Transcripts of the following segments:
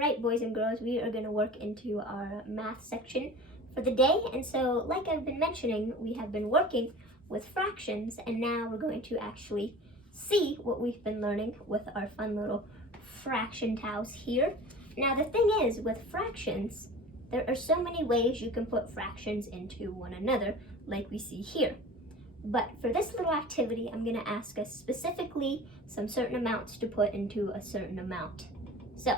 right, boys and girls, we are going to work into our math section for the day. And so, like I've been mentioning, we have been working with fractions, and now we're going to actually see what we've been learning with our fun little fraction tiles here. Now, the thing is, with fractions, there are so many ways you can put fractions into one another, like we see here. But for this little activity, I'm going to ask us specifically some certain amounts to put into a certain amount. So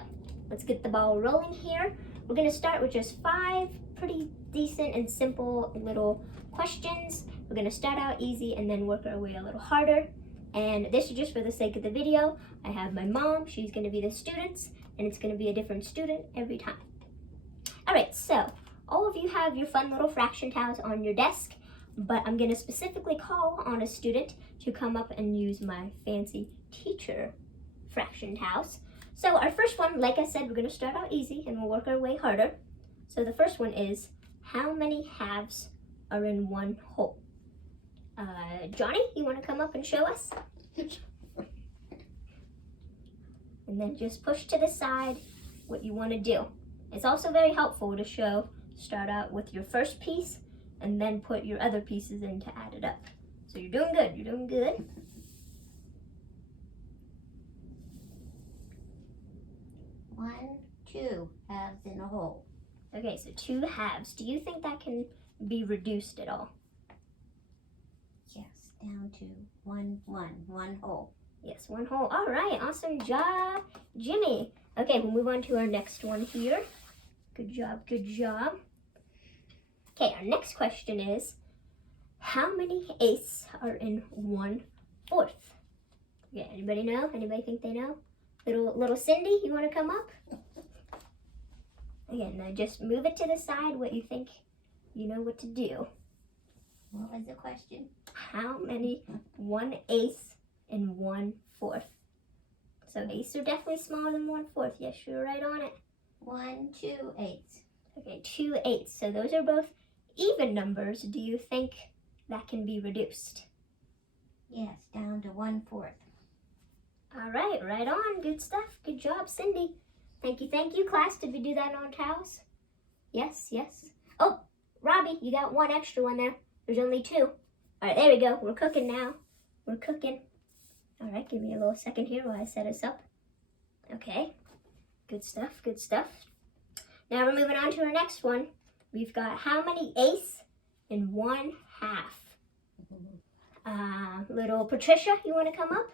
let's get the ball rolling here. We're going to start with just 5 pretty decent and simple little questions. We're going to start out easy and then work our way a little harder. And this is just for the sake of the video. I have my mom, she's going to be the students, and it's going to be a different student every time. All right, so all of you have your fun little fraction tiles on your desk, but I'm going to specifically call on a student to come up and use my fancy teacher fraction tiles. So our first one, like I said, we're going to start out easy and we'll work our way harder. So the first one is, how many halves are in one whole? Johnny, you want to come up and show us? And then just push to the side what you want to do. It's also very helpful to start out with your first piece and then put your other pieces in to add it up. So you're doing good, you're doing good. One, 2 halves in a whole. Okay, so 2 halves. Do you think that can be reduced at all? Yes, down to one whole. Yes, 1 whole. All right, awesome job, Jimmy. Okay, we'll move on to our next one here. Good job, good job. Okay, our next question is, how many eighths are in 1/4? Yeah, anybody know? Anybody think they know? Little Cindy, you want to come up? Again, now just move it to the side what you think you know what to do. What was the question? How many 1/8 in 1/4? So eighths are definitely smaller than 1/4. Yes, you're right on it. 1 2/8. Okay, 2/8. So those are both even numbers. Do you think that can be reduced? Yes, down to 1/4. All right, right on. Good stuff. Good job, Cindy. Thank you, class. Did we do that on tiles? Yes, yes. Oh, Robbie, you got 1 extra one there. There's only 2. All right, there we go. We're cooking now. We're cooking. All right, give me a little second here while I set us up. Okay, good stuff, good stuff. Now we're moving on to our next one. We've got how many eighths in 1/2? Little Patricia, you want to come up?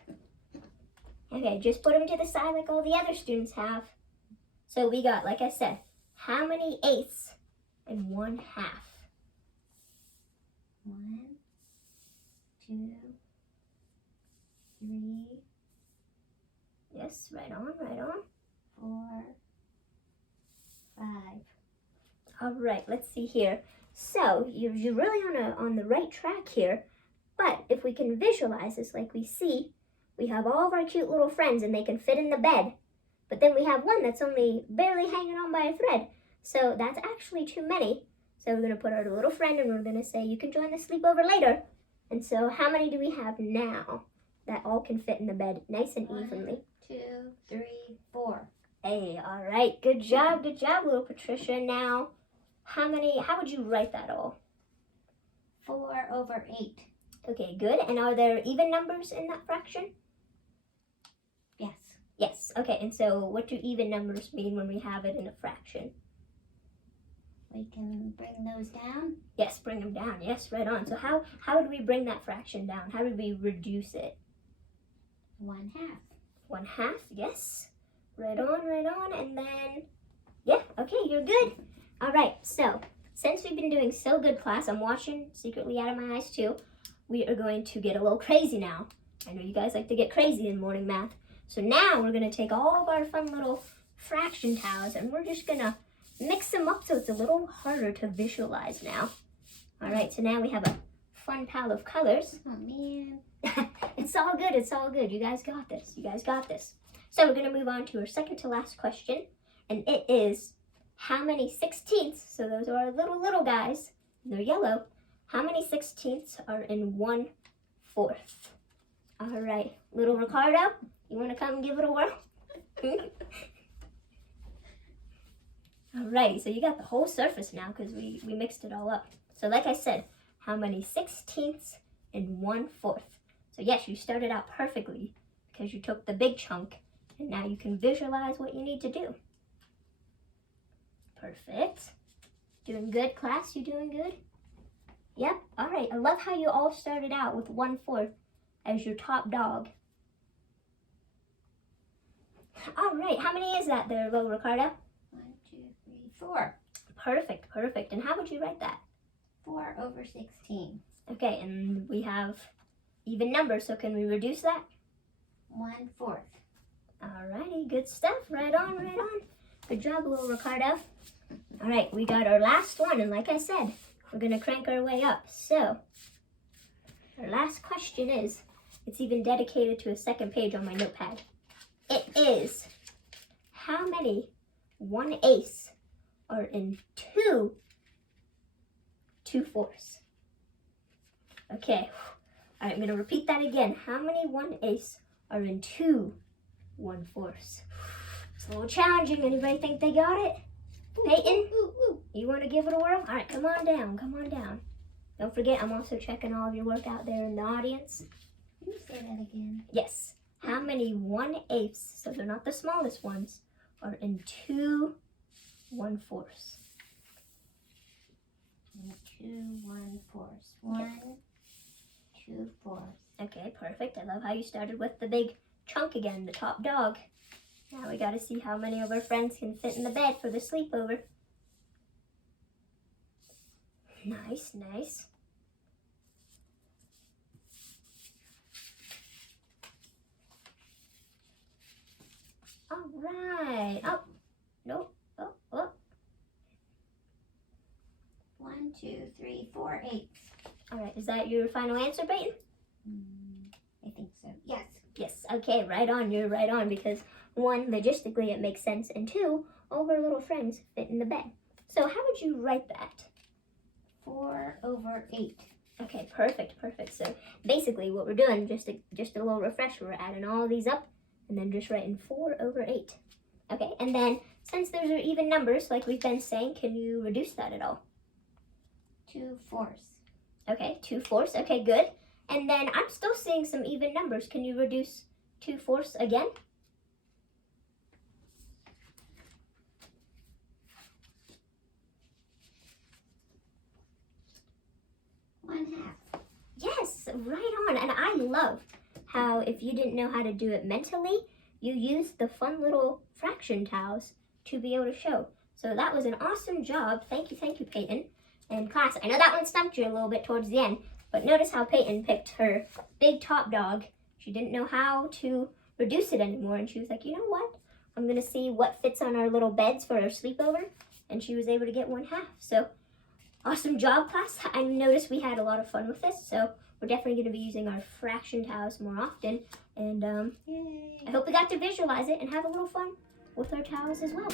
Okay, just put them to the side like all the other students have. So we got, like I said, how many eighths in 1/2? 1 2 3. Yes, right on, right on. 4 5. All right, let's see here. So you're really on the right track here. But if we can visualize this like we see, we have all of our cute little friends and they can fit in the bed. But then we have one that's only barely hanging on by a thread. So that's actually too many. So we're going to put our little friend and we're going to say, you can join the sleepover later. And so how many do we have now that all can fit in the bed nice and evenly? 1 2 3 4. Hey, all right. Good job, little Patricia. Now, how would you write that all? 4/8. Okay, good. And are there even numbers in that fraction? Yes. Yes. Okay, and so what do even numbers mean when we have it in a fraction? We can bring those down. Yes, bring them down. Yes, right on. So how would we bring that fraction down? How would we reduce it? 1/2. 1/2, yes. Right on. And then, yeah, okay, you're good. All right, so since we've been doing so good, class, I'm watching secretly out of my eyes too. We are going to get a little crazy now. I know you guys like to get crazy in morning math. So now we're going to take all of our fun little fraction tiles and we're just going to mix them up so it's a little harder to visualize now. All right, so now we have a fun pile of colors. Oh, man. It's all good. You guys got this. So we're going to move on to our second to last question. And it is, how many 16ths, so those are our little guys, they're yellow. How many 16ths are in 1/4? All right, little Ricardo, you want to come and give it a whirl? Alrighty, so you got the whole surface now because we mixed it all up. So like I said, how many 16ths and 1/4? So yes, you started out perfectly because you took the big chunk and now you can visualize what you need to do. Perfect. Doing good, class? You doing good? Yep. All right. I love how you all started out with 1/4 as your top dog. All right. How many is that there, little Ricardo? 1, 2, 3, 4. Perfect. Perfect. And how would you write that? 4/16. Okay. And we have even numbers, so can we reduce that? 1/4. All righty. Good stuff. Right on. Right on. Good job, little Ricardo. All right. We got our last one, and like I said, we're going to crank our way up. So, our last question is, it's even dedicated to a second page on my notepad. It is, how many 1/8 are in 2 2/4? Okay. All right, I'm going to repeat that again. How many 1/8 are in 2 1/4? It's a little challenging. Anybody think they got it? Peyton? You want to give it a whirl? All right, come on down. Come on down. Don't forget, I'm also checking all of your work out there in the audience. Can you say that again? Yes. How many 1/8, so they're not the smallest ones, are in 2 1/4? 2 1/4. 1, 2/4. Okay, perfect. I love how you started with the big chunk again, the top dog. Now we got to see how many of our friends can fit in the bed for the sleepover. Nice, nice. All right. Oh, nope. Oh. 1, 2, 3, 4/8. All right. Is that your final answer, Peyton? I think so. Yes. Yes. Okay. Right on. You're right on because 1, logistically it makes sense, and 2, all of our little friends fit in the bed. So how would you write that? 4/8. Okay. Perfect. Perfect. So basically, what we're doing, just a little refresher, we're adding all of these up, and then just writing 4/8. Okay. And then since those are even numbers, like we've been saying, can you reduce that at all? 2/4. Okay, 2/4. Okay, good. And then I'm still seeing some even numbers. Can you reduce 2/4 again? 1/2. Yes, right on. And I love how if you didn't know how to do it mentally, you used the fun little fraction tiles to be able to show. So that was an awesome job. Thank you, Peyton. And class, I know that one stumped you a little bit towards the end, but notice how Peyton picked her big top dog. She didn't know how to reduce it anymore, and she was like, you know what? I'm going to see what fits on our little beds for our sleepover, and she was able to get 1/2. So awesome job, class. I noticed we had a lot of fun with this, so we're definitely going to be using our fraction tiles more often, and Yay. I hope we got to visualize it and have a little fun with our tiles as well.